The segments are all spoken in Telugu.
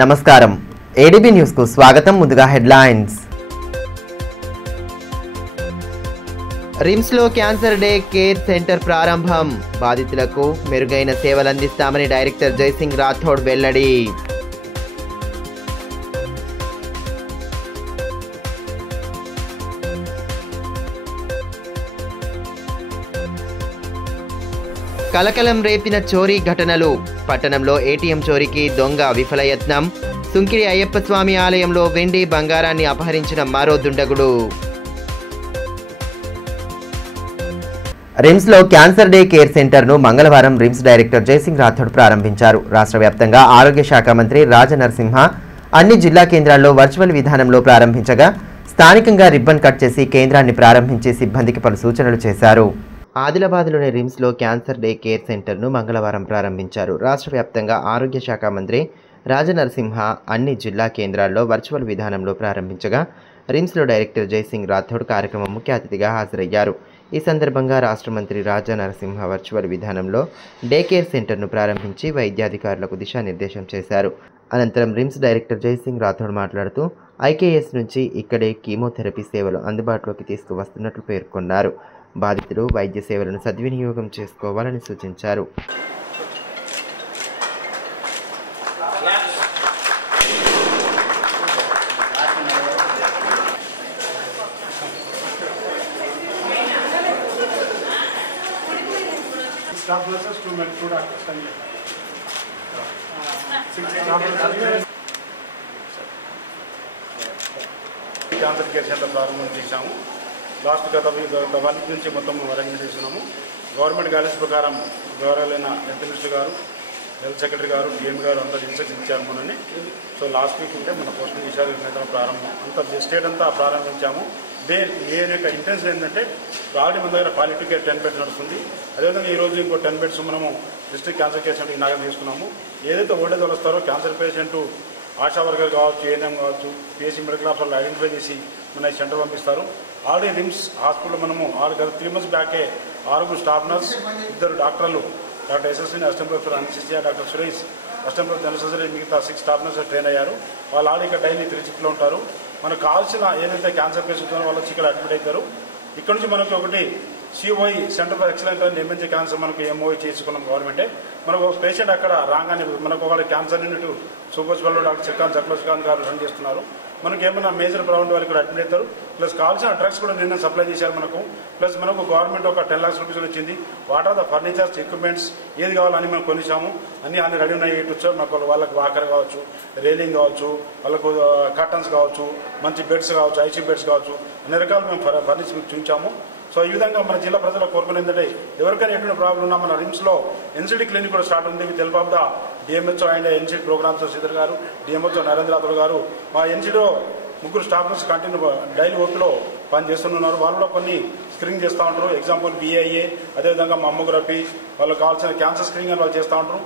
నమస్కారం ఏడీబీ న్యూస్ కు స్వాగతం. ముందుగా హెడ్లైన్స్. రిమ్స్ లో క్యాన్సర్ డే కేర్ సెంటర్ ప్రారంభం. బాధితులకు మెరుగైన సేవలు అందిస్తామని డైరెక్టర్ జైసింగ్ రాథోడ్ వెల్లడి. కలకలం రేపిన చోరీ ఘటనలు. పట్టణంలో ఏటీఎం చోరీకి దొంగ విఫలయత్నం. సుంకిడి అయ్యప్ప స్వామి ఆలయంలో వెండి బంగారాన్ని అపహరించిన మరో దుండగుడు. రిమ్స్ లో క్యాన్సర్ డే కేర్ సెంటర్ ను మంగళవారం రిమ్స్ డైరెక్టర్ జైసింగ్ రాథోడ్ ప్రారంభించారు. రాష్ట్ర వ్యాప్తంగా ఆరోగ్య శాఖ మంత్రి రాజనరసింహ అన్ని జిల్లా కేంద్రాల్లో వర్చువల్ విధానంలో ప్రారంభించగా స్థానికంగా రిబ్బన్ కట్ చేసి కేంద్రాన్ని ప్రారంభించి సిబ్బందికి పలు సూచనలు చేశారు. ఆదిలాబాద్లోని రిమ్స్లో క్యాన్సర్ డే కేర్ సెంటర్ను మంగళవారం ప్రారంభించారు. రాష్ట్ర వ్యాప్తంగా ఆరోగ్య శాఖ మంత్రి రాజనరసింహ అన్ని జిల్లా కేంద్రాల్లో వర్చువల్ విధానంలో ప్రారంభించగా రిమ్స్లో డైరెక్టర్ జైసింగ్ రాథోడ్ కార్యక్రమం ముఖ్య అతిథిగా హాజరయ్యారు. ఈ సందర్భంగా రాష్ట్ర మంత్రి రాజనరసింహ వర్చువల్ విధానంలో డే కేర్ సెంటర్ను ప్రారంభించి వైద్యాధికారులకు దిశానిర్దేశం చేశారు. అనంతరం రిమ్స్ డైరెక్టర్ జైసింగ్ రాథోడ్ మాట్లాడుతూ ఐకేఎస్ నుంచి ఇక్కడే కీమోథెరపీ సేవలు అందుబాటులోకి తీసుకువస్తున్నట్లు పేర్కొన్నారు. బాధితులు వైద్య సేవలను సద్వినియోగం చేసుకోవాలని సూచించారు. క్యాన్సర్ కేర్ సెంటర్ ప్రారంభం చేశాము. లాస్ట్ గత వన్ నుంచి మొత్తం అరేంజ్ చేస్తున్నాము. గవర్నమెంట్ గైడ్లైన్స్ ప్రకారం గౌరవైన హెల్త్ మినిస్టర్ గారు, హెల్త్ సెక్రటరీ గారు, డిఎం గారు అందరూ ఇన్స్ట్రక్షన్ ఇచ్చారు మనని. సో లాస్ట్ వీక్ ఉంటే మన పోస్టింగ్ చేశారు. ప్రారంభం అంతా స్టేట్ అంతా ప్రారంభించాము. మెయిన్ యొక్క ఇంటెన్షన్ ఏంటంటే ఆల్రెడీ మన దగ్గర పాలిటివ్ కేర్ 10 బెడ్స్ నడుస్తుంది. అదేవిధంగా ఈరోజు ఇంకో 10 బెడ్స్ మనము డిస్ట్రిక్ట్ క్యాన్సర్ కేర్ సెంటర్ ఇనాగరం తీసుకున్నాము. ఏదైతే ఓల్డేజ్ వాళ్ళు వస్తారో క్యాన్సర్ పేషెంట్ ఆశా వర్కర్ కావచ్చు, ఏఎన్ఎం కావచ్చు, పిఎస్సీ మెడికల్ ఆఫీసర్లు ఐడెంటిఫై చేసి మన సెంటర్ పంపిస్తారు. ఆల్రెడీ రిమ్స్ హాస్పిటల్ మనము 3 months బ్యాకే 6 స్టాఫ్ నర్స్, 2 డాక్టర్లు, doctor SSC assistant professor anaesthesia, doctor Suresh assistant professor general surgery, మిగతా 6 స్టాఫ్ నర్స్ ట్రైన్ అయ్యారు. వాళ్ళు ఆల్రెడీ ఇక్కడ డైలీ 3 షిఫ్ట్లో ఉంటారు. మనకు కావాల్సిన ఏదైతే క్యాన్సర్ పేషెంట్స్ ఉన్నారో వాళ్ళు వచ్చి ఇక్కడ అడ్మిట్ అవుతారు. ఇక్కడ నుంచి మనకి ఒకటి సిఓఐ సెంటర్ ఫర్ ఎక్సలెంట్ అని ఎంఎన్జీ క్యాన్సర్ మనకు ఎంఓఐ చేసుకున్నాం గవర్నమెంటే. మనకు ఒక పేషెంట్ అక్కడ రాగానే మనకు ఒక cancer unit super speciality doctor Srikanth Chakravarthy garu run చేస్తున్నారు. మనకి ఏమైనా మేజర్ ప్రాబ్లం వాళ్ళు ఇక్కడ అడ్మిట్ అవుతారు. ప్లస్ కావాల్సిన డ్రగ్స్ కూడా నిన్న సప్లై చేశారు మనకు. ప్లస్ మనకు గవర్నమెంట్ ఒక 10 lakhs రూపీస్ వచ్చింది. What are the furnitures, equipments ఏది కావాలని మనం కొనిసాము. అన్ని రెడీ ఉన్నాయి. వచ్చారు మాకు వాళ్ళకి వాకర్ కావచ్చు, రైలింగ్ కావచ్చు, వాళ్ళకు కర్టన్స్ కావచ్చు, మంచి బెడ్స్ కావచ్చు, ఐసీ బెడ్స్ కావచ్చు, అన్ని రకాలు మేము ఫర్నిచర్ మీకు చూపించాము. సో ఈ విధంగా మన జిల్లా ప్రజలకు కోరుకునేది ఏంటంటే ఎవరికైనా ఎటువంటి ప్రాబ్లం ఉన్నా మన రిమ్స్లో ఎన్సిడి క్లినిక్ కూడా స్టార్ట్ ఉంది. With help of the DMHO and NCD programs Sridhar garu, DMHO Narendra Rathod గారు, మా ఎన్సిడిలో 3 స్టాఫ్నర్స్ కంటిన్యూ డైలీ ఓపీలో పనిచేస్తున్నారు. వాళ్ళు కూడా కొన్ని స్క్రీనింగ్ చేస్తూ ఉంటారు. ఎగ్జాంపుల్ బిఐఏ, అదేవిధంగా మమ్మోగ్రఫీ, వాళ్ళకి కావాల్సిన క్యాన్సర్ స్క్రీనింగ్ అని వాళ్ళు చేస్తూ ఉంటారు.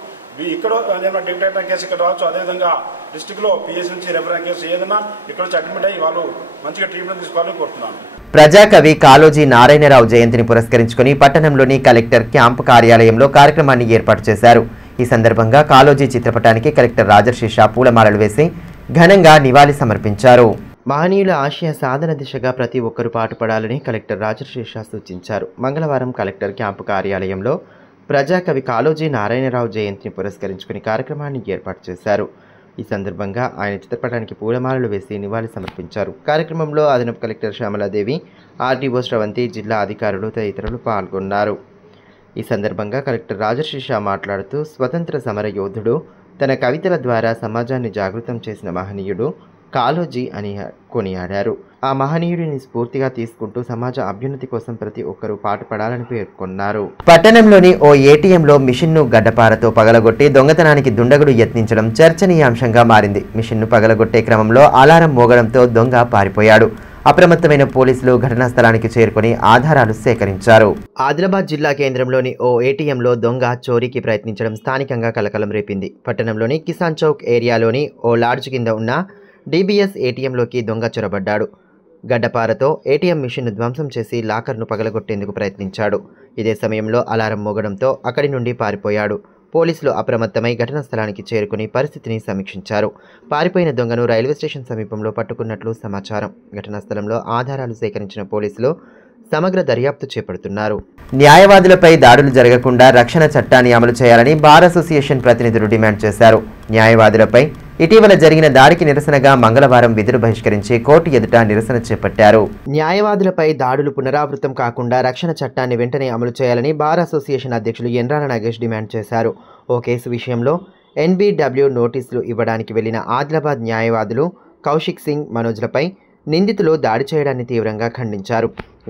ఇక్కడ ఏమైనా డిటెక్ట్ అయిన కేసు ఇక్కడ రావచ్చు. అదేవిధంగా డిస్టిక్ లో పిఎస్ నుంచి రెఫర్ అయిన కేసు ఏదైనా ఇక్కడ నుంచి అడ్మిట్ అయ్యి వాళ్ళు మంచిగా ట్రీట్మెంట్ తీసుకోవాలని కోరుతున్నాను. ప్రజాకవి కాళోజీ నారాయణరావు జయంతిని పురస్కరించుకుని పట్టణంలోని కలెక్టర్ క్యాంపు కార్యాలయంలో కార్యక్రమాన్ని ఏర్పాటు చేశారు. ఈ సందర్భంగా కాళోజీ చిత్రపటానికి కలెక్టర్ రాజర్షి షా పూలమాలలు వేసి ఘనంగా నివాళి సమర్పించారు. మహనీయుల ఆశయ సాధన దిశగా ప్రతి ఒక్కరూ పాటుపడాలని కలెక్టర్ రాజర్షి షా సూచించారు. మంగళవారం కలెక్టర్ క్యాంపు కార్యాలయంలో ప్రజాకవి కాళోజీ నారాయణరావు జయంతిని పురస్కరించుకుని కార్యక్రమాన్ని ఏర్పాటు చేశారు. ఈ సందర్భంగా ఆయన చిత్రపటానికి పూలమాలలు వేసి నివాళి సమర్పించారు. కార్యక్రమంలో అదనపు కలెక్టర్ శ్యామలాదేవి, ఆర్డీఓ శ్రవంతి, జిల్లా అధికారులు తదితరులు పాల్గొన్నారు. ఈ సందర్భంగా కలెక్టర్ రాజర్షి షా మాట్లాడుతూ స్వతంత్ర సమర యోధుడు, తన కవితల ద్వారా సమాజాన్ని జాగృతం చేసిన మహనీయుడు కాళోజీ అని కొనియాడారు. ఆ మహనీయుడిని స్ఫూర్తిగా తీసుకుంటూ సమాజ అభ్యున్నతి కోసం ప్రతి ఒక్కరూ పాటుపడాలని పేర్కొన్నారు. పట్టణంలోని ఓ ఏటీఎంలో మిషన్ను గడ్డపారతో పగలగొట్టి దొంగతనానికి దుండగుడు యత్నించడం చర్చనీయాంశంగా మారింది. మిషన్ను పగలగొట్టే క్రమంలో అలారం మోగడంతో దొంగ పారిపోయాడు. అప్రమత్తమైన పోలీసులు ఘటనా స్థలానికి చేరుకుని ఆధారాలు సేకరించారు. ఆదిలాబాద్ జిల్లా కేంద్రంలోని ఓ ఏటీఎంలో దొంగ చోరీకి ప్రయత్నించడం స్థానికంగా కలకలం రేపింది. పట్టణంలోని కిసాన్ చౌక్ ఏరియాలోని ఓ లాడ్జ్ కింద ఉన్న డీబీఎస్ ఏటీఎంలోకి దొంగ చొరబడ్డాడు. గడ్డపారతో ఏటీఎం మిషన్ను ధ్వంసం చేసి లాకర్ను పగలగొట్టేందుకు ప్రయత్నించాడు. ఇదే సమయంలో అలారం మోగడంతో అక్కడి నుండి పారిపోయాడు. పోలీసులు అప్రమత్తమై ఘటనా స్థలానికి చేరుకుని పరిస్థితిని సమీక్షించారు. పారిపోయిన దొంగను రైల్వే స్టేషన్ సమీపంలో పట్టుకున్నట్లు సమాచారం. ఘటనా స్థలంలో ఆధారాలు సేకరించిన పోలీసులు సమగ్ర దర్యాప్తు చేపడుతున్నారు. న్యాయవాదులపై దాడులు జరగకుండా రక్షణ చట్టాన్ని అమలు చేయాలని బార్ అసోసియేషన్ ప్రతినిధులు డిమాండ్ చేశారు. న్యాయవాదులపై ఇటీవల జరిగిన దాడికి నిరసనగా మంగళవారం విధులు బహిష్కరించి కోర్టు ఎదుట నిరసన చేపట్టారు. న్యాయవాదులపై దాడులు పునరావృతం కాకుండా రక్షణ చట్టాన్ని వెంటనే అమలు చేయాలని బార్ అసోసియేషన్ అధ్యక్షులు ఎండ్రాల నాగేష్ డిమాండ్ చేశారు. ఓ కేసు విషయంలో NBW నోటీసులు ఇవ్వడానికి వెళ్లిన ఆదిలాబాద్ న్యాయవాదులు కౌశిక్ సింగ్, మనోజ్లపై నిందితులు దాడి చేయడాన్ని తీవ్రంగా ఖండించారు.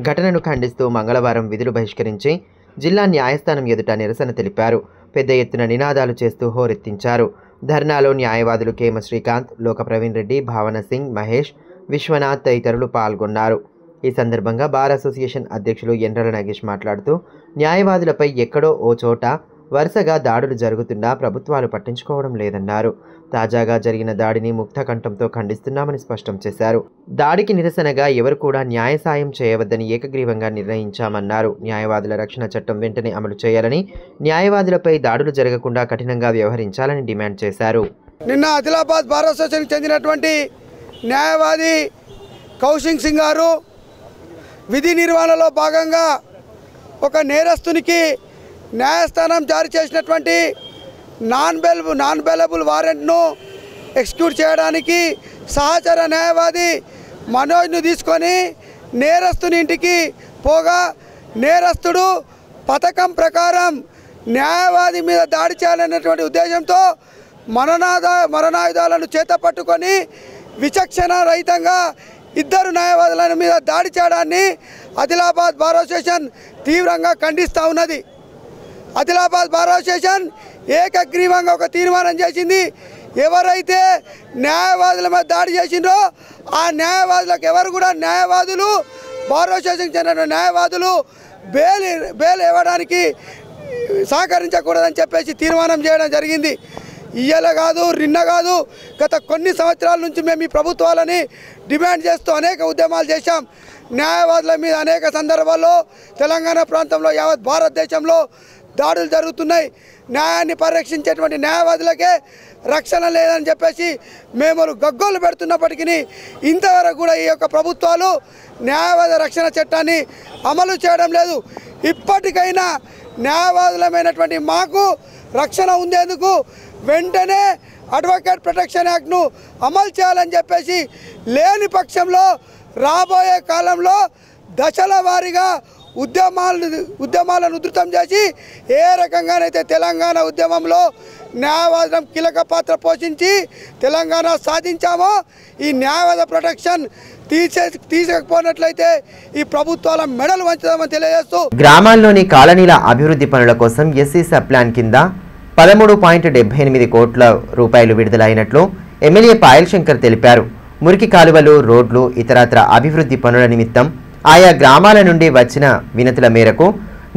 ఘటనను ఖండిస్తూ మంగళవారం విధులు బహిష్కరించి జిల్లా న్యాయస్థానం ఎదుట నిరసన తెలిపారు. పెద్ద ఎత్తున నినాదాలు చేస్తూ హోరెత్తించారు. ధర్నాలో న్యాయవాదులు కేమ శ్రీకాంత్, లోక ప్రవీణ్ రెడ్డి, భావన సింగ్, మహేష్, విశ్వనాథ్ తదితరులు పాల్గొన్నారు. ఈ సందర్భంగా బార్ అసోసియేషన్ అధ్యక్షులు ఎండ్రాల నాగేష్ మాట్లాడుతూ న్యాయవాదులపై ఎక్కడో ఓ చోట వరుసగా దాడులు జరుగుతున్నా ప్రభుత్వాలు పట్టించుకోవడం లేదన్నారు. తాజాగా జరిగిన దాడిని ముక్తకంఠంతో ఖండిస్తున్నామని స్పష్టం చేశారు. దాడికి నిరసనగా ఎవరు కూడా న్యాయ సాయం చేయవద్దని ఏకగ్రీవంగా నిర్ణయించామన్నారు. న్యాయవాదుల రక్షణ చట్టం వెంటనే అమలు చేయాలని, న్యాయవాదులపై దాడులు జరగకుండా కఠినంగా వ్యవహరించాలని డిమాండ్ చేశారు. నిన్న ఆదిలాబాద్ బార్ అసోసియేషన్కి చెందినటువంటి న్యాయవాది కౌశిక్ సింగ్ గారు విధి నిర్వహణలో భాగంగా ఒక నేరస్తునికి న్యాయస్థానం జారీ చేసినటువంటి నాన్ బెయిలబుల్ వారెంట్ను ఎగ్జిక్యూట్ చేయడానికి సహచర న్యాయవాది మనోజ్ను తీసుకొని నేరస్తుని ఇంటికి పోగా నేరస్తుడు పథకం ప్రకారం న్యాయవాది మీద దాడి చేయాలనేటువంటి ఉద్దేశంతో మరణాయుధాలను చేత పట్టుకొని విచక్షణ రహితంగా ఇద్దరు న్యాయవాదుల మీద దాడి చేయడాన్ని ఆదిలాబాద్ బార్ అసోసియేషన్ తీవ్రంగా ఖండిస్తూ ఉన్నది. ఆదిలాబాద్ బార్ అసోసియేషన్ ఏకగ్రీవంగా ఒక తీర్మానం చేసింది. ఎవరైతే న్యాయవాదుల మీద దాడి చేసిండ్రో ఆ న్యాయవాదులకు ఎవరు కూడా న్యాయవాదులు బార్ అసోసియేషన్కి చెందిన న్యాయవాదులు బెయిల్ ఇవ్వడానికి సహకరించకూడదని చెప్పేసి తీర్మానం చేయడం జరిగింది. ఇయ్యాల కాదు, నిన్న కాదు, గత కొన్ని సంవత్సరాల నుంచి మేము ఈ ప్రభుత్వాలని డిమాండ్ చేస్తూ అనేక ఉద్యమాలు చేశాం. న్యాయవాదుల మీద అనేక సందర్భాల్లో తెలంగాణ ప్రాంతంలో యావత్ భారతదేశంలో దాడులు జరుగుతున్నాయి. న్యాయాన్ని పరిరక్షించేటువంటి న్యాయవాదులకే రక్షణ లేదని చెప్పేసి మేము గగ్గోలు పెడుతున్నప్పటికీ ఇంతవరకు కూడా ఈ యొక్క ప్రభుత్వాలు న్యాయవాద రక్షణ చట్టాన్ని అమలు చేయడం లేదు. ఇప్పటికైనా న్యాయవాదులమైనటువంటి మాకు రక్షణ ఉండేందుకు వెంటనే అడ్వకేట్ ప్రొటెక్షన్ యాక్ట్ను అమలు చేయాలని చెప్పేసి, లేని పక్షంలో రాబోయే కాలంలో దశల వారీగా ఉద్యమాలను ఉధృతం చేసి ఏ రకంగానైతే తెలంగాణ ఉద్యమంలో న్యాయవాదం కీలక పాత్ర పోషించి తెలంగాణ సాధించామో ఈ న్యాయవాద ప్రొటెక్షన్ తీసకపోయినట్లయితే ఈ ప్రభుత్వాల మెడలు వంచుదామని తెలియజేస్తూ గ్రామాల్లోని కాలనీల అభివృద్ధి పనుల కోసం ఎస్సీ సబ్ ప్లాన్ కింద 13.78 కోట్ల రూపాయలు విడుదలైనట్లు ఎమ్మెల్యే పాయల్ శంకర్ తెలిపారు. మురికి కాలువలు, రోడ్లు, ఇతరత్ర అభివృద్ధి పనుల నిమిత్తం ఆయా గ్రామాల నుండి వచ్చిన వినతుల మేరకు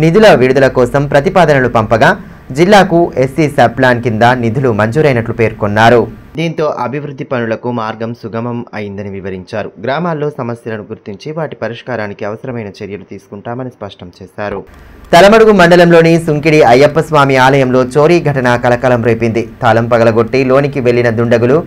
నిధుల విడుదల కోసం ప్రతిపాదనలు పంపగా జిల్లాకు ఎస్సీ సబ్ ప్లాన్ కింద నిధులు మంజూరైనట్లు పేర్కొన్నారు. దీంతో అభివృద్ధి పనులకు మార్గం సుగమం అయిందని వివరించారు. గ్రామాల్లో సమస్యలను గుర్తించి వాటి పరిష్కారానికి అవసరమైన చర్యలు తీసుకుంటామని స్పష్టం చేశారు. తలమడుగు మండలంలోని సుంకిడి అయ్యప్ప స్వామి ఆలయంలో చోరీ ఘటన కలకలం రేపింది. తాళం పగలగొట్టి లోనికి వెళ్లిన దుండగులు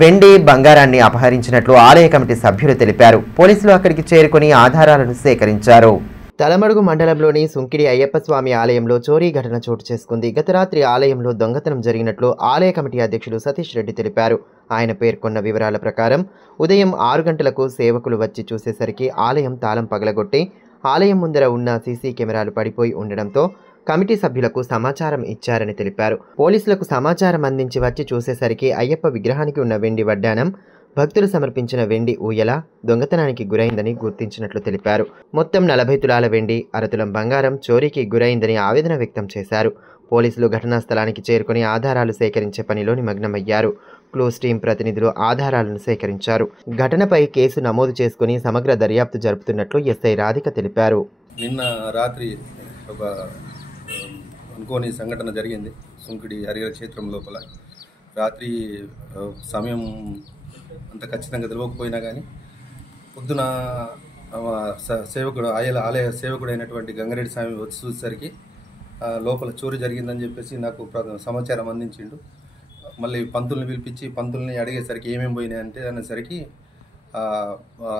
వెండి, బంగారాన్ని అపహరించినట్లు ఆలయ కమిటీ సభ్యులు తెలిపారు. పోలీసులు అక్కడికి చేరుకుని ఆధారాలను సేకరించారు. తలమడుగు మండలంలోని సుంకిడి అయ్యప్ప స్వామి ఆలయంలో చోరీ ఘటన చోటు చేసుకుంది. గత రాత్రి ఆలయంలో దొంగతనం జరిగినట్లు ఆలయ కమిటీ అధ్యక్షులు సతీష్ రెడ్డి తెలిపారు. ఆయన పేర్కొన్న వివరాల ప్రకారం ఉదయం 6 గంటలకు సేవకులు వచ్చి చూసేసరికి ఆలయం తాళం పగలగొట్టి ఆలయం ముందర ఉన్న సీసీ కెమెరాలు పడిపోయి ఉండడంతో కమిటీ సభ్యులకు సమాచారం ఇచ్చారని తెలిపారు. పోలీసులకు సమాచారం అందించి వచ్చి చూసేసరికి అయ్యప్ప విగ్రహానికి ఉన్న వెండి వడ్డానం, భక్తులు సమర్పించిన వెండి ఊయల దొంగతనానికి గురైందని గుర్తించినట్లు తెలిపారు. మొత్తం 40 తులాల వెండి, అరతులం బంగారం చోరీకి గురైందని ఆవేదన వ్యక్తం చేశారు. పోలీసులు ఘటనా స్థలానికి చేరుకుని ఆధారాలు సేకరించే పనిలో నిమగ్నమయ్యారు. క్లూస్ టీం ప్రతినిధులు ఆధారాలను సేకరించారు. ఘటనపై కేసు నమోదు చేసుకుని సమగ్ర దర్యాప్తు జరుపుతున్నట్లు ఎస్ఐ రాధిక తెలిపారు. నిన్న రాత్రి ఒక అనుకోని సంఘటన జరిగింది. సుంకిడి హరిహర క్షేత్రం లోపల రాత్రి సమయం అంత ఖచ్చితంగా తెలియకపోయినా కానీ పొద్దున సేవకుడు ఆలయ సేవకుడు అయినటువంటి గంగారెడ్డి స్వామి వచ్చి చూసేసరికి లోపల చోరీ జరిగిందని చెప్పేసి నాకు సమాచారం అందించిండు. మళ్ళీ పంతుల్ని పిలిపించి పంతుల్ని అడిగేసరికి ఏమేమి పోయినాయి అంటే అనేసరికి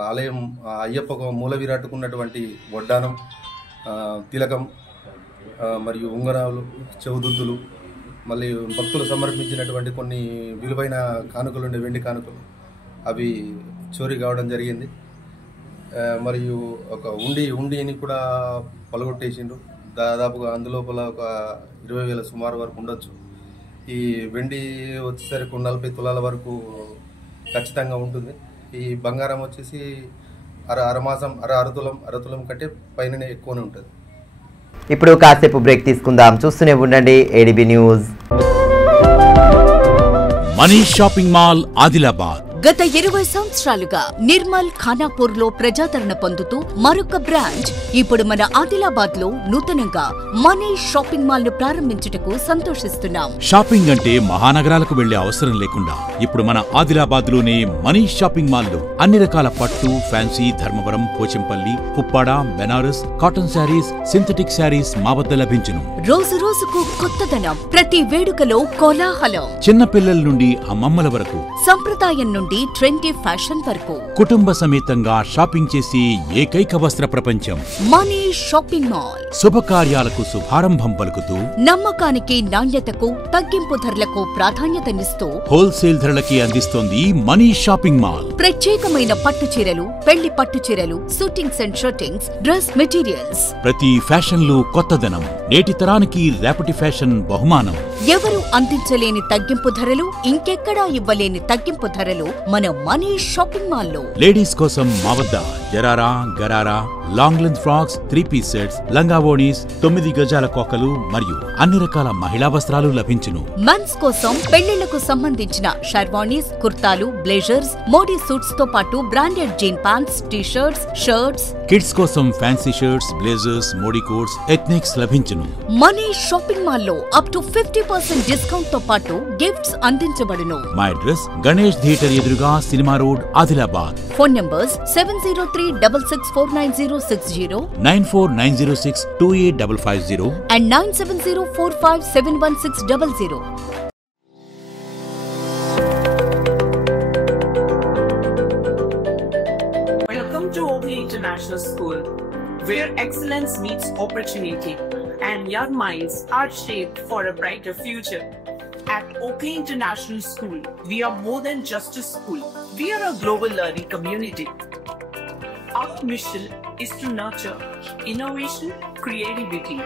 ఆలయం అయ్యప్ప మూల విరాట్టుకున్నటువంటి వడ్డానం, తిలకం, మరియు ఉంగరాలు, చెవుదుద్దులు, మళ్ళీ భక్తులు సమర్పించినటువంటి కొన్ని విలువైన కానుకలు ఉండే వెండి కానుకలు అవి చోరీ కావడం జరిగింది. మరియు ఒక ఉండిని కూడా పలగొట్టేసిండ్రు. దాదాపుగా అందులోపల ఒక 20,000 సుమారు వరకు ఉండొచ్చు. ఈ వెండి వచ్చేసరికి 40 తులాల వరకు ఖచ్చితంగా ఉంటుంది. ఈ బంగారం వచ్చేసి అర తులం కంటే పైననే ఎక్కువనే ఉంటుంది. ఇప్పుడు కాసేపు బ్రేక్ తీసుకుందాం. చూస్తూనే ఉండండి ADB news. Manish shopping mall Adilabad గత 20 సంవత్సరాలుగా నిర్మల్ ఖానాపూర్ లో ప్రజాదరణ పొందుతూ మరొక బ్రాంచ్ ఇప్పుడు మన ఆదిలాబాద్ లో నూతనంగా మనీష్ షాపింగ్ మాల్ ను ప్రారంభించుటకు సంతోషిస్తున్నాం. షాపింగ్ అంటే మహానగరాలకు వెళ్లే అవసరం లేకుండా ఇప్పుడు మన ఆదిలాబాద్ లోనే మనీష్ షాపింగ్ మాల్ లో అన్ని రకాల పట్టు, fancy, Dharmavaram, Pochampally, Uppada, Banaras, cotton saris, synthetic saris మా వద్ద లభించును. రోజు రోజుకు కొత్తదనం, ప్రతి వేడుకలో కోలాహలం. చిన్న పిల్లల నుండి అమ్మమ్మల వరకు, సంప్రదాయం నుండి ట్రెండీ ఫ్యాషన్ వరకు కుటుంబ సమేతంగా షాపింగ్ చేసి ఏకైక వస్త్ర ప్రపంచం మనీష్ షాపింగ్ మాల్. శుభకార్యాలకు శుభారంభం పలుకుతూ, నమ్మకానికి, నాణ్యతకు, తగ్గింపు ధరలకు ప్రాధాన్యతనిస్తూ హోల్సేల్ ధరలకి అందిస్తోంది మనీష్ షాపింగ్ మాల్. ప్రత్యేకమైన పట్టు చీరలు, పెళ్లి పట్టు చీరలు, shootings and shirtings, dress materials. ప్రతి ఫ్యాషన్ లో కొత్తదనం, నేటి తరానికి రేపటి ఫ్యాషన్ బహుమానం. ఎవరు అందించలేని తగ్గింపు ధరలు, ఇంకెక్కడా ఇవ్వలేని తగ్గింపు ధరలు మన మనీష్ షాపింగ్ మాల్ లో. లేడీస్ కోసం మా వద్ద జరారా, gharara, long length frocks, 3-piece sets, లంగావోణీస్, 9 గజాల కోకలు మరియు అన్ని రకాల మహిళా వస్త్రాలు లభించును. మెన్స్ కోసం పెళ్లిళ్లకు సంబంధించిన షర్వాణీస్, కుర్తాలు, బ్లేజర్స్, మోడీ సూట్స్ తో పాటు branded jean pants, T shirts, shirts. Kids కోసం fancy shirts, blazers, Modi coats, ethnics లభించును. మనీష్ షాపింగ్ మాల్ లో అప్ టు 50% డిస్కౌంట్ తో పాటు గిఫ్ట్స్ అందించబడును. మా అడ్రస్ గణేష్ థియేటర్ ఎదురుగా, cinema road, Adilabad. Phone numbers 703-6649-060, 9490628550 and 9704571600. Welcome to Oakley International School, where excellence meets opportunity and young minds are shaped for a brighter future. At Oakley International School, we are more than just a school. We are a global learning community. Our mission is to nurture innovation, creativity,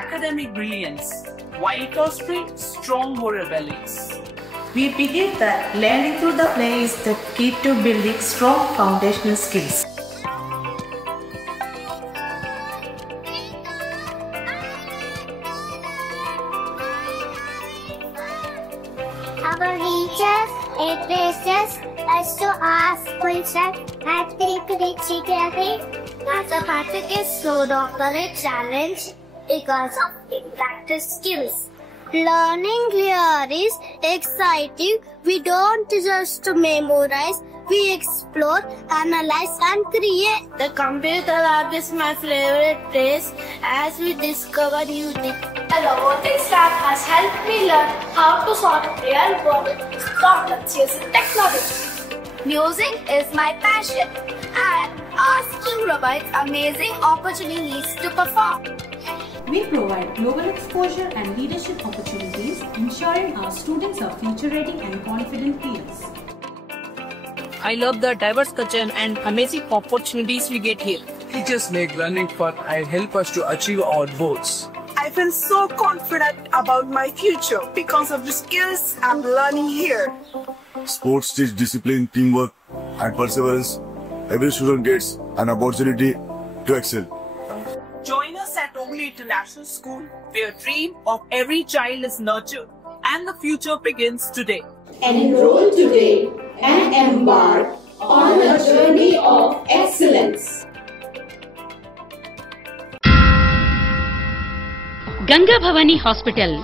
academic brilliance, while fostering strong moral values. We believe that learning through the play is the key to building strong foundational skills. Our teachers encourage us to ask questions and think critically. The practice is no longer a challenge because of practice skills. Learning here is exciting. We don't just memorize, we explore, analyze and create. The computer lab is my favorite place as we discover new things. The robotics lab has helped me learn how to solve real world problems using technology. Music is my passion and our school provides amazing opportunities to perform. We provide global exposure and leadership opportunities, ensuring our students are future-ready and confident peers. I love the diverse culture and amazing opportunities we get here. Teachers make learning fun and help us to achieve our goals. I feel so confident about my future because of the skills I'm learning here. Sports teach discipline, teamwork, and perseverance. Every student gets an opportunity to excel. Join us at Oakley International School, where dream of every child is nurtured and the future begins today. Enroll today and embark on a journey of excellence. Ganga Bhavani hospital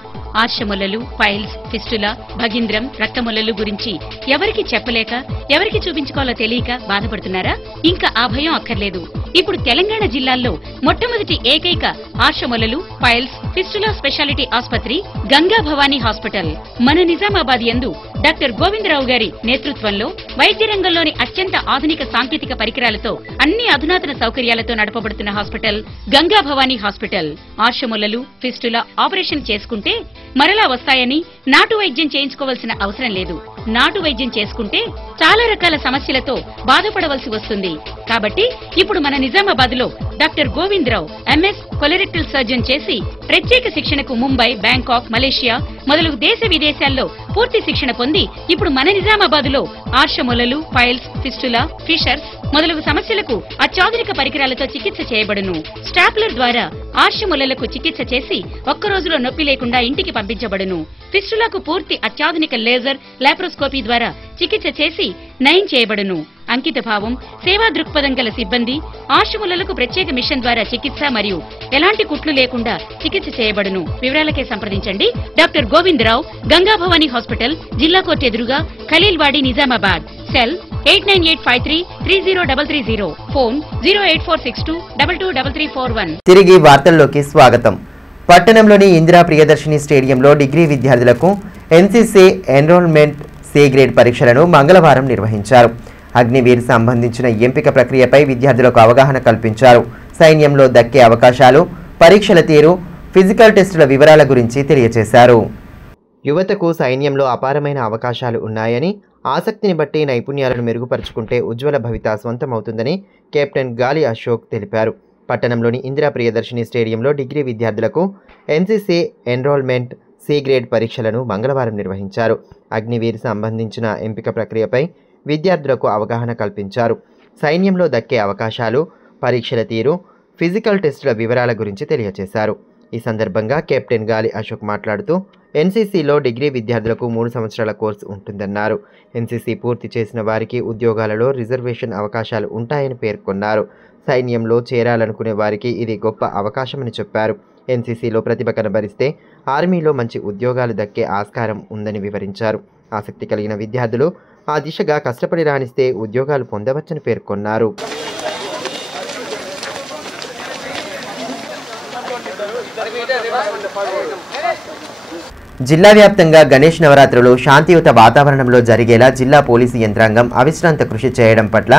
ఆశ్రములలు, పైల్స్, ఫిస్టులా, భగింద్రం, రక్తములలు గురించి ఎవరికి చెప్పలేక, ఎవరికి చూపించుకోవాలో తెలియక బాధపడుతున్నారా? ఇంకా ఆ భయం అక్కర్లేదు. ఇప్పుడు తెలంగాణ జిల్లాల్లో మొట్టమొదటి ఏకైక ఆర్షమొలలు, పైల్స్, ఫిస్టులా స్పెషాలిటీ ఆసుపత్రి గంగా భవానీ హాస్పిటల్ మన నిజామాబాద్ యందు డాక్టర్ గోవిందరావు గారి నేతృత్వంలో వైద్య రంగంలోని అత్యంత ఆధునిక సాంకేతిక పరికరాలతో అన్ని అధునాతన సౌకర్యాలతో నడపబడుతున్న హాస్పిటల్ గంగా భవానీ హాస్పిటల్. ఆర్షమొలలు, ఫిస్టులా ఆపరేషన్ చేసుకుంటే మరలా వస్తాయని నాటు వైద్యం చేయించుకోవాల్సిన అవసరం లేదు. నాటు వైద్యం చేసుకుంటే చాలా రకాల సమస్యలతో బాధపడవలసి వస్తుంది. కాబట్టి ఇప్పుడు మన నిజామాబాద్ లో doctor Govindarao MS colorectal surgeon చేసి ప్రత్యేక శిక్షణకు ముంబై, బ్యాంకాక్, మలేషియా మొదలగు దేశ విదేశాల్లో పూర్తి శిక్షణ పొంది ఇప్పుడు మన నిజామాబాద్ లో ఆర్షమొలలు, పైల్స్, ఫిస్టులా, ఫిషర్స్ మొదలగు సమస్యలకు అత్యాధునిక పరికరాలతో చికిత్స చేయబడును. స్టాప్లర్ ద్వారా ఆర్షమొలలకు చికిత్స చేసి ఒక్క రోజులో నొప్పి లేకుండా ఇంటికి పంపించబడును. ఫిస్టులాకు పూర్తి అత్యాధునిక లేజర్, లాప్రోస్కోపీ ద్వారా చికిత్స చేసి నయం చేయబడును. అంకిత భావం, సేవా దృక్పథం గల సిబ్బంది, ఆర్షమొలలకు ప్రత్యేక మిషన్ ద్వారా చికిత్స మరియు ఎలాంటి కుట్లు లేకుండా చికిత్స చేయబడును. వివరాలకే సంప్రదించండి డాక్టర్ గోవిందరావు, గంగా భవానీ హాస్పిటల్, జిల్లా కోర్టు ఎదురుగా, ఖలీల్వాడి, నిజామాబాద్. సెల్ 8985330330. ఫోన్ 08462223341. తిరిగి వార్తల్లోకి స్వాగతం. పట్టణంలోని ఇందిరా ప్రియదర్శిని స్టేడియంలో డిగ్రీ విద్యార్థులకు ఎన్సీసీ ఎన్రోల్మెంట్ సి గ్రేడ్ పరీక్షలను మంగళవారం నిర్వహించారు. అగ్నివీర్ సంబంధించిన ఎంపిక ప్రక్రియపై విద్యార్థులకు అవగాహన కల్పించారు. సైన్యంలో దక్కే అవకాశాలు, పరీక్షల తీరు, ఫిజికల్ టెస్టుల వివరాల గురించి తెలియజేశారు. యువతకు సైన్యంలో అపారమైన అవకాశాలు ఉన్నాయని, ఆసక్తిని బట్టి నైపుణ్యాలను మెరుగుపరుచుకుంటే ఉజ్వల భవిత సొంతమవుతుందని కెప్టెన్ గాలి అశోక్ తెలిపారు. పట్టణంలోని ఇందిరా ప్రియదర్శిని స్టేడియంలో డిగ్రీ విద్యార్థులకు ఎన్సీసీ ఎన్రోల్మెంట్ సి గ్రేడ్ పరీక్షలను మంగళవారం నిర్వహించారు. అగ్నివీర్ సంబంధించిన ఎంపిక ప్రక్రియపై విద్యార్థులకు అవగాహన కల్పించారు. సైన్యంలో దక్కే అవకాశాలు, పరీక్షల తీరు, ఫిజికల్ టెస్టుల వివరాల గురించి తెలియజేశారు. ఈ సందర్భంగా కెప్టెన్ గాలి అశోక్ మాట్లాడుతూ ఎన్సీసీలో డిగ్రీ విద్యార్థులకు 3 సంవత్సరాల కోర్సు ఉంటుందన్నారు. ఎన్సీసీ పూర్తి చేసిన వారికి ఉద్యోగాలలో రిజర్వేషన్ అవకాశాలు ఉంటాయని పేర్కొన్నారు. సైన్యంలో చేరాలనుకునే వారికి ఇది గొప్ప అవకాశమని చెప్పారు. ఎన్సీసీలో ప్రతిభ కనబరిస్తే ఆర్మీలో మంచి ఉద్యోగాలు దక్కే ఆస్కారం ఉందని వివరించారు. ఆసక్తి కలిగిన విద్యార్థులు ఆ దిశగా కష్టపడి రాణిస్తే ఉద్యోగాలు పొందవచ్చని పేర్కొన్నారు. జిల్లా వ్యాప్తంగా గణేష్ నవరాత్రులు శాంతియుత వాతావరణంలో జరిగేలా జిల్లా పోలీసు యంత్రాంగం అవిశ్రాంత కృషి చేయడం పట్ల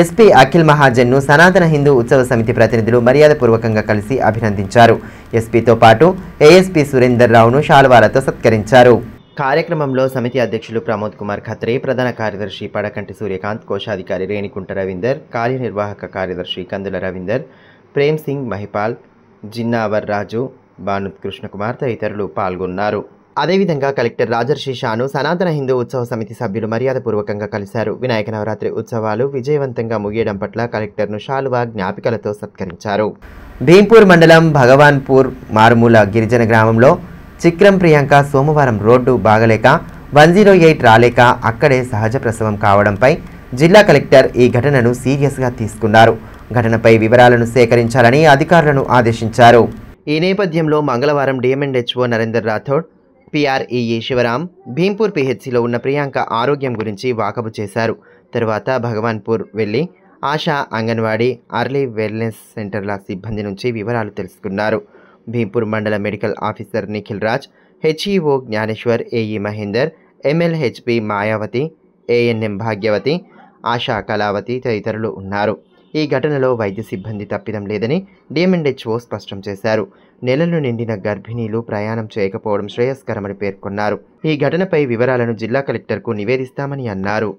ఎస్పీ అఖిల్ మహాజన్ను సనాతన హిందూ ఉత్సవ సమితి ప్రతినిధులు మర్యాదపూర్వకంగా కలిసి అభినందించారు. ఎస్పీతో పాటు ఏఎస్పీ సురేందర్ రావును శాలువాలతో సత్కరించారు. కార్యక్రమంలో సమితి అధ్యక్షులు ప్రమోద్ కుమార్ ఖత్రే, ప్రధాన కార్యదర్శి పడకంటి సూర్యకాంత్, కోశాధికారి రేణికుంట రవీందర్, కార్యనిర్వాహక కార్యదర్శి కందుల రవీందర్, ప్రేమ్ సింగ్ మహిపాల్, జిన్నావర్ రాజు, భానుత్ కృష్ణకుమార్ తదితరులు పాల్గొన్నారు. అదేవిధంగా కలెక్టర్ రాజర్షి షాను సనాతన హిందూ ఉత్సవ సమితి సభ్యులు మర్యాదపూర్వకంగా కలిశారు. వినాయక నవరాత్రి ఉత్సవాలు విజయవంతంగా ముగియడం పట్ల కలెక్టర్ను శాలువా, జ్ఞాపికలతో సత్కరించారు. భీంపూర్ మండలం భగవాన్పూర్ మారుమూల గిరిజన గ్రామంలో చిక్రం ప్రియాంక సోమవారం రోడ్డు బాగలేక 108 రాలేక అక్కడే సహజ ప్రసవం కావడంపై జిల్లా కలెక్టర్ ఈ ఘటనను సీరియస్గా తీసుకున్నారు. ఘటనపై వివరాలను సేకరించాలని అధికారులను ఆదేశించారు. ఈ నేపథ్యంలో మంగళవారం డిఎంఎన్హెచ్ఓ నరేందర్ రాథోడ్, పిఆర్ఈఈ శివరాం భీంపూర్ పిహెచ్సిలో ఉన్న ప్రియాంక ఆరోగ్యం గురించి వాకబు చేశారు. తరువాత భగవాన్పూర్ వెళ్లి ఆశా, అంగన్వాడీ, అర్లీ వెల్నెస్ సెంటర్ల సిబ్బంది నుంచి వివరాలు తెలుసుకున్నారు. Bhimpur mandal medical officer Nikhil Raj, HEO Gnaneshwar, AE Mahender, MLHP Mayawati, ANM Bhagyavathi, ASHA Kalavathi తదితరులు ఉన్నారు. ఈ ఘటనలో వైద్య సిబ్బంది తప్పిదం లేదని డిఎంఎన్హెచ్ఓ స్పష్టం చేశారు. నెలలు నిండిన గర్భిణీలు ప్రయాణం చేయకపోవడం శ్రేయస్కరమని పేర్కొన్నారు. ఈ ఘటనపై వివరాలను జిల్లా కలెక్టర్కు నివేదిస్తామని అన్నారు.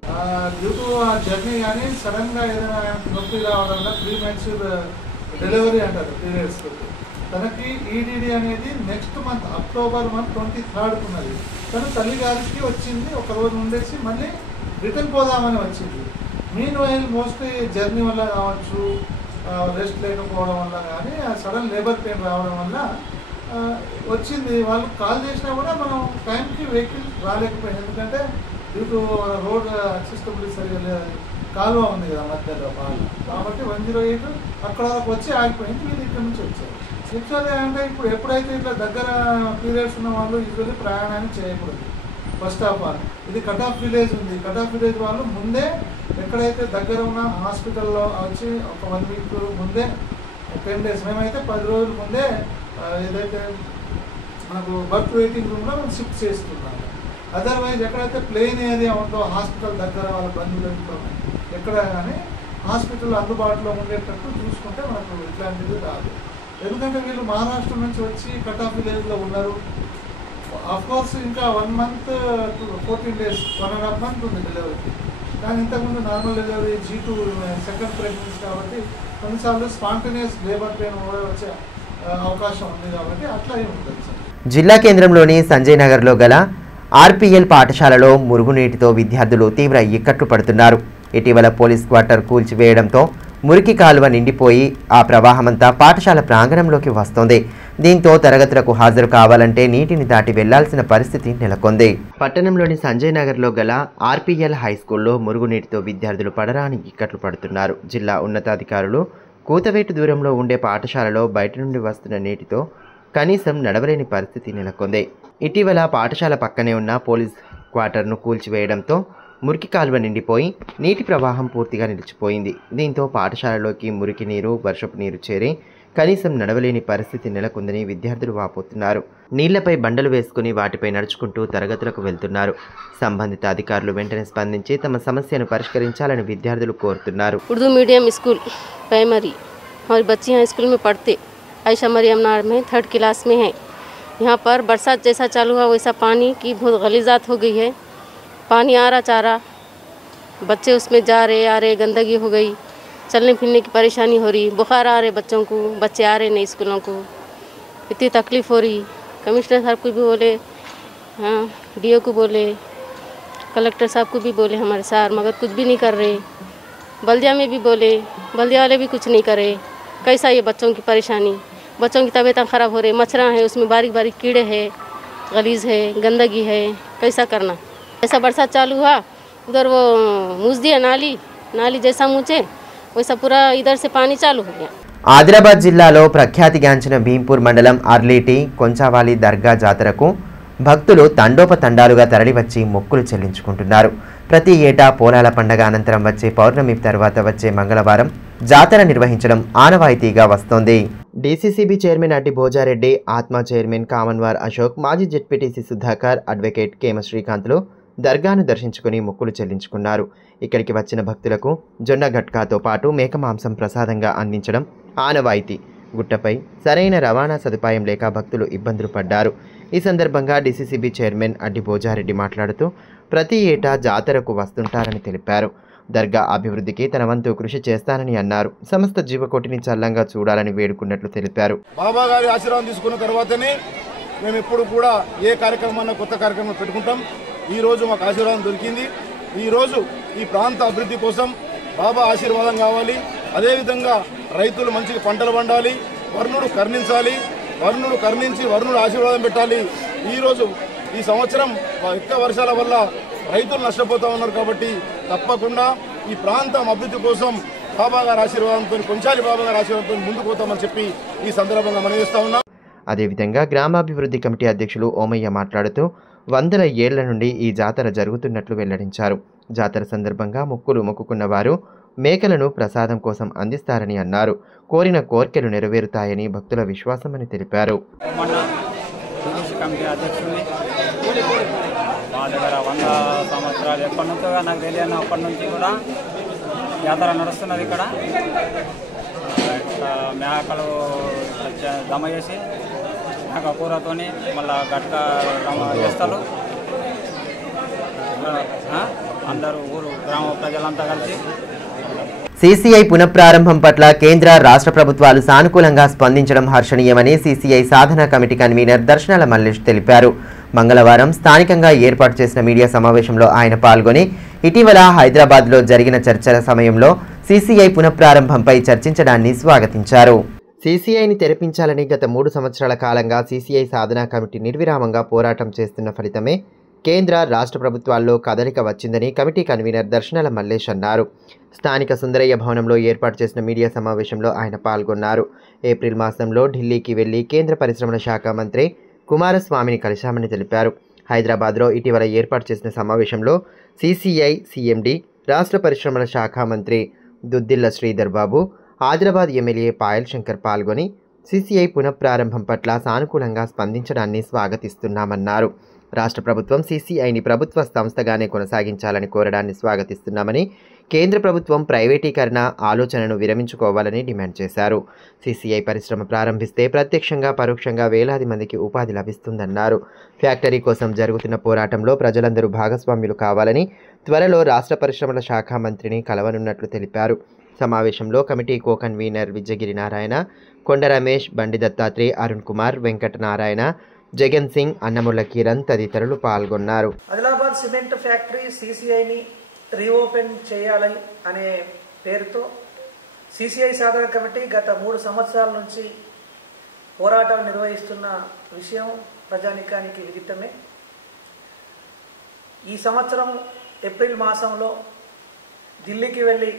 తనకి ఈడీడీ అనేది నెక్స్ట్ మంత్ అక్టోబర్ 23rd ఉన్నది. తను తల్లి గారికి వచ్చింది, ఒక రోజు ఉండేసి మళ్ళీ రిటర్న్ పోదామని వచ్చింది. మీన్ వైల్ మోస్ట్లీ జర్నీ వల్ల కావచ్చు, రెస్ట్ లేకపోవడం వల్ల కానీ సడన్ లేబర్ పెయిన్ రావడం వల్ల వచ్చింది. వాళ్ళు కాల్ చేసినా కూడా మనం టైంకి వెహికల్ రాలేకపోయింది. ఎందుకంటే డ్యూ టు రోడ్ యాక్సెసిబిలిటీ సరిగా లేదు, కాలువ ఉంది కదా మధ్యలో పాలు, కాబట్టి 108 అక్కడ వరకు వచ్చి ఆగిపోయింది. వీళ్ళు ఇక్కడ నుంచి వచ్చారు. యాక్చువల్లీ అంటే ఇప్పుడు ఎప్పుడైతే ఇట్లా దగ్గర పీరియడ్స్ ఉన్న వాళ్ళు యూజువల్లీ ప్రయాణాన్ని చేయకూడదు. ఫస్ట్ ఆఫ్ ఆల్ ఇది కట్ ఆఫ్ విలేజ్ ఉంది. కట్ ఆఫ్ విలేజ్ వాళ్ళు ముందే ఎక్కడైతే దగ్గర ఉన్న హాస్పిటల్లో వచ్చి ఒక 1 వీక్ ముందే 10 days మేమైతే 10 రోజుల ముందే ఏదైతే మనకు బర్త్ వెయిటింగ్ రూమ్లో మనం షిఫ్ట్ చేస్తున్నాము. అదర్వైజ్ ఎక్కడైతే ప్లెయిన్ ఏరియా ఉందో హాస్పిటల్ దగ్గర వాళ్ళ బంధువులు ఎక్కడ కానీ హాస్పిటల్ అందుబాటులో ఉండేటట్టు చూసుకుంటే మనకు ఇట్లాంటిది రాదు. ఎందుకంటే వీళ్ళు మహారాష్ట్ర నుంచి వచ్చి కట్ ఆఫ్ విలేజ్లో ఉన్నారు. కోర్స్ ఇంకా 1 month 14 days 1.5 month ఉంది డెలివరీకి. కానీ ఇంతకుముందు normal delivery G2 second pregnancy కాబట్టి కొన్నిసార్లు స్పాంటేనియస్ లేబర్ పెయిన్ వచ్చే అవకాశం ఉంది కాబట్టి అట్లా ఏమి ఉంటుంది సార్. జిల్లా కేంద్రంలోని సంజయ్ నగర్లో గల ఆర్పీఎల్ పాఠశాలలో మురుగునీటితో విద్యార్థులు తీవ్ర ఇక్కట్లు పడుతున్నారు. ఇటీవల పోలీస్ క్వార్టర్ కూల్చివేయడంతో మురికి కాలువ నిండిపోయి ఆ ప్రవాహమంతా పాఠశాల ప్రాంగణంలోకి వస్తోంది. దీంతో తరగతులకు హాజరు కావాలంటే నీటిని దాటి వెళ్లాల్సిన పరిస్థితి నెలకొంది. పట్టణంలోని సంజయ్ నగర్లో గల ఆర్పీఎల్ హైస్కూల్లో మురుగునీటితో విద్యార్థులు పడరాని ఇక్కట్లు పడుతున్నారు. జిల్లా ఉన్నతాధికారులు కూతవేటు దూరంలో ఉండే పాఠశాలలో బయట నుండి వస్తున్న నీటితో కనీసం నడవలేని పరిస్థితి నెలకొంది. ఇటీవల పాఠశాల పక్కనే ఉన్న పోలీస్ క్వార్టర్ను కూల్చివేయడంతో మురికి కాలువ నిండిపోయి నీటి ప్రవాహం పూర్తిగా నిలిచిపోయింది. దీంతో పాఠశాలలోకి మురికి నీరు, వర్షపు నీరు చేరి కనీసం నడవలేని పరిస్థితి నెలకొందని విద్యార్థులు వాపోతున్నారు. నీళ్లపై బండలు వేసుకుని వాటిపై నడుచుకుంటూ తరగతులకు వెళ్తున్నారు. సంబంధిత అధికారులు వెంటనే స్పందించి తమ సమస్యను పరిష్కరించాలని విద్యార్థులు కోరుతున్నారు. उर्दू मीडियम स्कूल प्राइमरी हमारी बच्ची यहाँ स्कूल में पढ़ते आयशा मरियम नार में 3rd क्लास में है। यहाँ पर बरसात जैसा चालू हुआ वैसा पानी की बहुत गलीजात हो गई है। पानी आ रहा जा रहा, बच्चे उसमें जा रहे आ रहे, गंदगी हो गई, चलने फिरने की परेशानी हो रही, बुखार आ रहे बच्चों को, बच्चे आ रहे नहीं स्कूलों को, इतनी तकलीफ़ हो रही। कमिश्नर साहब को भी बोले, हाँ DO को बोले, कलेक्टर साहब को भी बोले हमारे सार, मगर कुछ भी नहीं कर रहे। बल्दिया में भी बोले, बल्दिया वाले भी कुछ नहीं करे। कैसा ये बच्चों की परेशानी, बच्चों की तबीयत ख़राब हो रही, मच्छरा है उसमें, बारीक बारीक कीड़े हैं, गलीज है, गंदगी है, कैसा करना। ऐसा बरसात चालू हुआ उधर वो मूस दिया नाली जैसा मूचे वैसा पूरा इधर से पानी चालू हो गया। ఆదిలాబాద్ జిల్లాలో ప్రఖ్యాతిగాంచిన భీంపూర్ మండలం అర్లీటి కొంచావాలి దర్గా జాతరకు భక్తులు తండోపతండాలుగా తరలివచ్చి మొక్కులు చెల్లించుకుంటున్నారు. ప్రతి ఏటా పోలాల పండగ అనంతరం వచ్చే పౌర్ణమి తర్వాత వచ్చే మంగళవారం జాతర నిర్వహించడం ఆనవాయితీగా వస్తోంది. డీసీసీబీ చైర్మన్ అడ్డి భోజారెడ్డి, ఆత్మ చైర్మన్ కామన్వార్ అశోక్, మాజీ జెడ్పీటీసీ సుధాకర్, అడ్వకేట్ కేమ శ్రీకాంత్లు దర్గాను దర్శించుకుని మొక్కులు చెల్లించుకున్నారు. ఇక్కడికి వచ్చిన భక్తులకు జొన్న గట్కాతో పాటు మేక మాంసం ప్రసాదంగా అందించడం ఆనవాయితీ. గుట్టపై సరైన రవాణా సదుపాయం లేక భక్తులు ఇబ్బందులు పడ్డారు. ఈ సందర్భంగా డీసీసీబీ చైర్మన్ అడ్డి భోజారెడ్డి మాట్లాడుతూ ప్రతి ఏటా జాతరకు వస్తుంటారని తెలిపారు. దర్గా అభివృద్ధికి తన వంతు కృషి చేస్తానని అన్నారు. సమస్త జీవకోటిని చల్లంగా చూడాలని వేడుకున్నట్లు తెలిపారు. బాబా గారి ఆశీర్వాదం తీసుకున్న తర్వాతనే మేము ఎప్పుడు కూడా ఏ కార్యక్రమాన్ని కొత్త కార్యక్రమం పెట్టుకుంటాం. ఈరోజు మాకు ఆశీర్వాదం దొరికింది. ఈరోజు ఈ ప్రాంత అభివృద్ధి కోసం బాబా ఆశీర్వాదం కావాలి. అదేవిధంగా రైతులు మంచిగా పంటలు పండాలి, వర్ణుడు కరుణించాలి, వర్ణుడు కరుణించి వర్ణుడు ఆశీర్వాదం పెట్టాలి. ఈరోజు ఈ సంవత్సరం ఎక్కువ వర్షాల వల్ల రైతులు నష్టపోతూ ఉన్నారు కాబట్టి తప్పకుండా ఈ ప్రాంతం అభివృద్ధి కోసం బాబా గారి ఆశీర్వాదంతో, కొంచాలి బాబా గారి ఆశీర్వాదంతో ముందుకు పోతామని చెప్పి ఈ సందర్భంగా మనం చేస్తా ఉన్నాం. అదేవిధంగా గ్రామాభివృద్ధి కమిటీ అధ్యక్షులు ఓమయ్య మాట్లాడుతూ 100 ఏళ్ల నుండి ఈ జాతర జరుగుతున్నట్లు వెల్లడించారు. జాతర సందర్భంగా మొక్కులు మొక్కుకున్న వారు మేకలను ప్రసాదం కోసం అందిస్తారని అన్నారు. కోరిన కోర్కెలు నెరవేరుతాయని భక్తుల విశ్వాసమని తెలిపారు. మా దగ్గర 100 సంవత్సరాలు ఎప్పటి నుంచో నాకు తెలియని అప్పటి నుంచి కూడా జాతర నడుస్తున్నది. ఇక్కడ మేకలు దమ చేసి మేక కూరతోని మళ్ళా గట్క దమ చేస్తారు. అందరూ ఊరు గ్రామ ప్రజలంతా కలిసి సీసీఐ పునఃప్రారంభం పట్ల కేంద్ర రాష్ట్ర ప్రభుత్వాలు సానుకూలంగా స్పందించడం హర్షణీయమని సీసీఐ సాధన కమిటీ కన్వీనర్ దర్శనాల మల్లేష్ తెలిపారు. మంగళవారం స్థానికంగా ఏర్పాటు చేసిన మీడియా సమావేశంలో ఆయన పాల్గొని ఇటీవల హైదరాబాద్లో జరిగిన చర్చల సమయంలో సీసీఐ పునఃప్రారంభంపై చర్చించడాన్ని స్వాగతించారు. సీసీఐని తెరపించాలని గత 3 సంవత్సరాల కాలంగా సీసీఐ సాధనా కమిటీ నిర్విరామంగా పోరాటం చేస్తున్న ఫలితమే కేంద్ర రాష్ట్ర ప్రభుత్వాల్లో కదలిక వచ్చిందని కమిటీ కన్వీనర్ దర్శనాల మల్లేష్ అన్నారు. స్థానిక సుందరయ్య భవనంలో ఏర్పాటు చేసిన మీడియా సమావేశంలో ఆయన పాల్గొన్నారు. ఏప్రిల్ మాసంలో ఢిల్లీకి వెళ్లి కేంద్ర పరిశ్రమల శాఖ మంత్రి కుమారస్వామిని కలిశామని తెలిపారు. హైదరాబాద్లో ఇటీవల ఏర్పాటు చేసిన సమావేశంలో సిసిఐ సిఎండి, రాష్ట్ర పరిశ్రమల శాఖ మంత్రి దుద్దిల్ల శ్రీధర్ బాబు, ఆదిలాబాద్ ఎమ్మెల్యే పాయల్ శంకర్ పాల్గొని సిసిఐ పునఃప్రారంభం పట్ల సానుకూలంగా స్పందించడాన్ని స్వాగతిస్తున్నామన్నారు. రాష్ట్ర ప్రభుత్వం సిసిఐని ప్రభుత్వ సంస్థగానే కొనసాగించాలని కోరడాన్ని స్వాగతిస్తున్నామని, కేంద్ర ప్రభుత్వం ప్రైవేటీకరణ ఆలోచనను విరమించుకోవాలని డిమాండ్ చేశారు. సిసిఐ పరిశ్రమ ప్రారంభిస్తే ప్రత్యక్షంగా పరోక్షంగా వేలాది మందికి ఉపాధి లభిస్తుందన్నారు. ఫ్యాక్టరీ కోసం జరుగుతున్న పోరాటంలో ప్రజలందరూ భాగస్వామ్యులు కావాలని త్వరలో రాష్ట్ర పరిశ్రమల శాఖ మంత్రిని కలవనున్నట్లు తెలిపారు. సమావేశంలో committee co convener Vijayagiri Narayana, కొండ రమేష్, బండి దత్తాత్రేయ, అరుణ్ కుమార్, వెంకట నారాయణ, జగన్ సింగ్, అన్నముల కిరణ్ తదితరులు పాల్గొన్నారు. ఆదిలాబాద్ సిమెంట్ ఫ్యాక్టరీ సిసిఐని రీఓపెన్ చేయాలి అనే పేరుతో సిసిఐ సాధన కమిటీ గత 3 సంవత్సరాల నుంచి పోరాటాలు నిర్వహిస్తున్న విషయం ప్రజానికానికి విదితమే. ఈ సంవత్సరం ఏప్రిల్ మాసంలో ఢిల్లీకి వెళ్ళి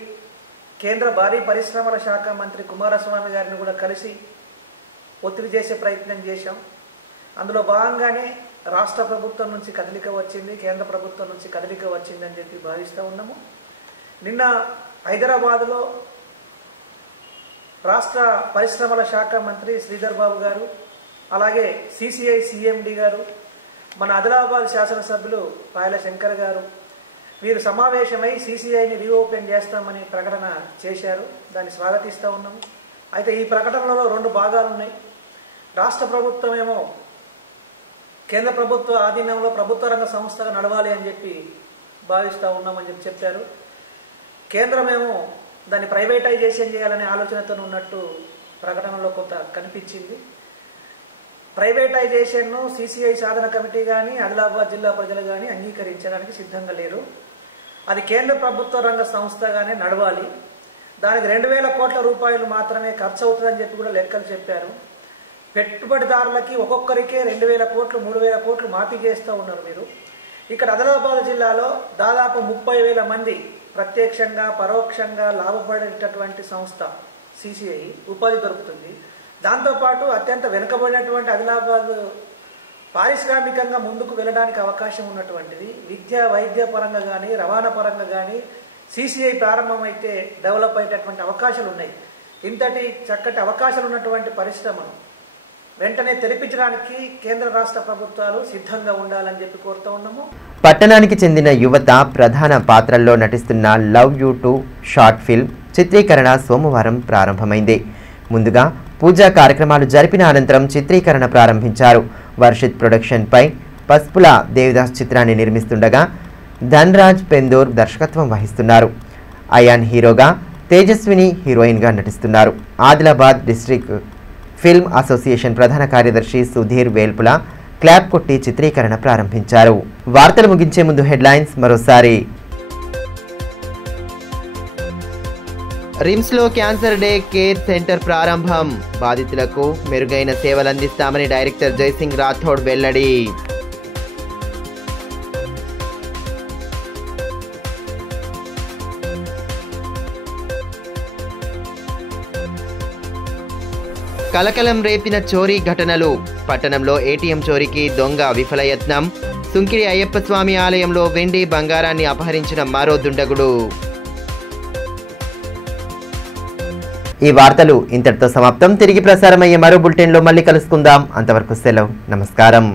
కేంద్ర భారీ పరిశ్రమల శాఖ మంత్రి కుమారస్వామి గారిని కూడా కలిసి ఒత్తిడి చేసే ప్రయత్నం చేశాం. అందులో భాగంగానే రాష్ట్ర ప్రభుత్వం నుంచి కదలిక వచ్చింది, కేంద్ర ప్రభుత్వం నుంచి కదలిక వచ్చిందని చెప్పి భావిస్తూ ఉన్నాము. నిన్న హైదరాబాదులో రాష్ట్ర పరిశ్రమల శాఖ మంత్రి శ్రీధర్ బాబు గారు, అలాగే సిసిఐ సిఎండి గారు, మన ఆదిలాబాద్ శాసనసభ్యులు పాయల శంకర్ గారు వీరు సమావేశమై సిసిఐని రీఓపెన్ చేస్తామని ప్రకటన చేశారు. దాన్ని స్వాగతిస్తూ ఉన్నాము. అయితే ఈ ప్రకటనలో 2 భాగాలు ఉన్నాయి. రాష్ట్ర ప్రభుత్వం ఏమో కేంద్ర ప్రభుత్వ ఆధీనంలో ప్రభుత్వ రంగ సంస్థగా నడవాలి అని చెప్పి భావిస్తూ ఉన్నామని చెప్పారు. కేంద్రమేమో దాన్ని ప్రైవేటైజేషన్ చేయాలనే ఆలోచనతో ఉన్నట్టు ప్రకటనలో కొంత కనిపించింది. ప్రైవేటైజేషన్ను సిసిఐ సాధన కమిటీ కానీ ఆదిలాబాద్ జిల్లా ప్రజలు కానీ అంగీకరించడానికి సిద్ధంగా లేరు. అది కేంద్ర ప్రభుత్వ రంగ సంస్థగానే నడవాలి. దానికి 2,000 కోట్ల రూపాయలు మాత్రమే ఖర్చు అవుతుందని చెప్పి కూడా లెక్కలు చెప్పారు. పెట్టుబడిదారులకి ఒక్కొక్కరికే 2,000 కోట్లు 3,000 కోట్లు మాఫీ చేస్తూ ఉన్నారు మీరు. ఇక్కడ ఆదిలాబాద్ జిల్లాలో దాదాపు 30,000 మంది ప్రత్యక్షంగా పరోక్షంగా లాభపడేటటువంటి సంస్థ సిసిఐ ఉపాధి దొరుకుతుంది. దాంతోపాటు అత్యంత వెనుకబడినటువంటి ఆదిలాబాద్ పారిశ్రామికంగా ముందుకు వెళ్ళడానికి అవకాశం ఉన్నటువంటిది. విద్య వైద్య పరంగా కానీ రవాణా పరంగా కానీ సిసిఐ ప్రారంభమైతే డెవలప్ అయ్యేటటువంటి అవకాశాలు ఉన్నాయి. ఇంతటి చక్కటి అవకాశాలు ఉన్నటువంటి పరిశ్రమను వెంటనే తెరిపించడానికి కేంద్ర రాష్ట్ర ప్రభుత్వాలు సిద్ధంగా ఉండాలని చెప్పి కోరుతూ ఉన్నాము. పట్టణానికి చెందిన యువత ప్రధాన పాత్రల్లో నటిస్తున్న love you to short film చిత్రీకరణ సోమవారం ప్రారంభమైంది. ముందుగా పూజా కార్యక్రమాలు జరిపిన అనంతరం చిత్రీకరణ ప్రారంభించారు. వర్షిత్ ప్రొడక్షన్పై పసుపుల దేవిదాస్ చిత్రాన్ని నిర్మిస్తుండగా ధన్రాజ్ పెందూర్ దర్శకత్వం వహిస్తున్నారు. అయాన్ హీరోగా, తేజస్విని హీరోయిన్గా నటిస్తున్నారు. ఆదిలాబాద్ డిస్ట్రిక్ట్ ఫిల్మ్ అసోసియేషన్ ప్రధాన కార్యదర్శి సుధీర్ వేల్పుల క్లాప్ కొట్టి చిత్రీకరణ ప్రారంభించారు. వార్తలు ముగించే ముందు హెడ్లైన్స్ మరోసారి. రిమ్స్లో క్యాన్సర్ డే కేర్ సెంటర్ ప్రారంభం. బాధితులకు మెరుగైన సేవలందిస్తామని డైరెక్టర్ జయసింగ్ రాథోడ్ వెల్లడి. కలకలం రేపిన చోరీ ఘటనలు. పట్టణంలో ఏటీఎం చోరీకి దొంగ విఫలయత్నం. సుంకిడి అయ్యప్ప స్వామి ఆలయంలో వెండి బంగారాన్ని అపహరించిన మరో దుండగుడు. ఈ వార్తలు ఇంతటితో సమాప్తం. తిరిగి ప్రసారమయ్యే మరో బులెటిన్లో మళ్ళీ కలుసుకుందాం. అంతవరకు సెలవు. నమస్కారం.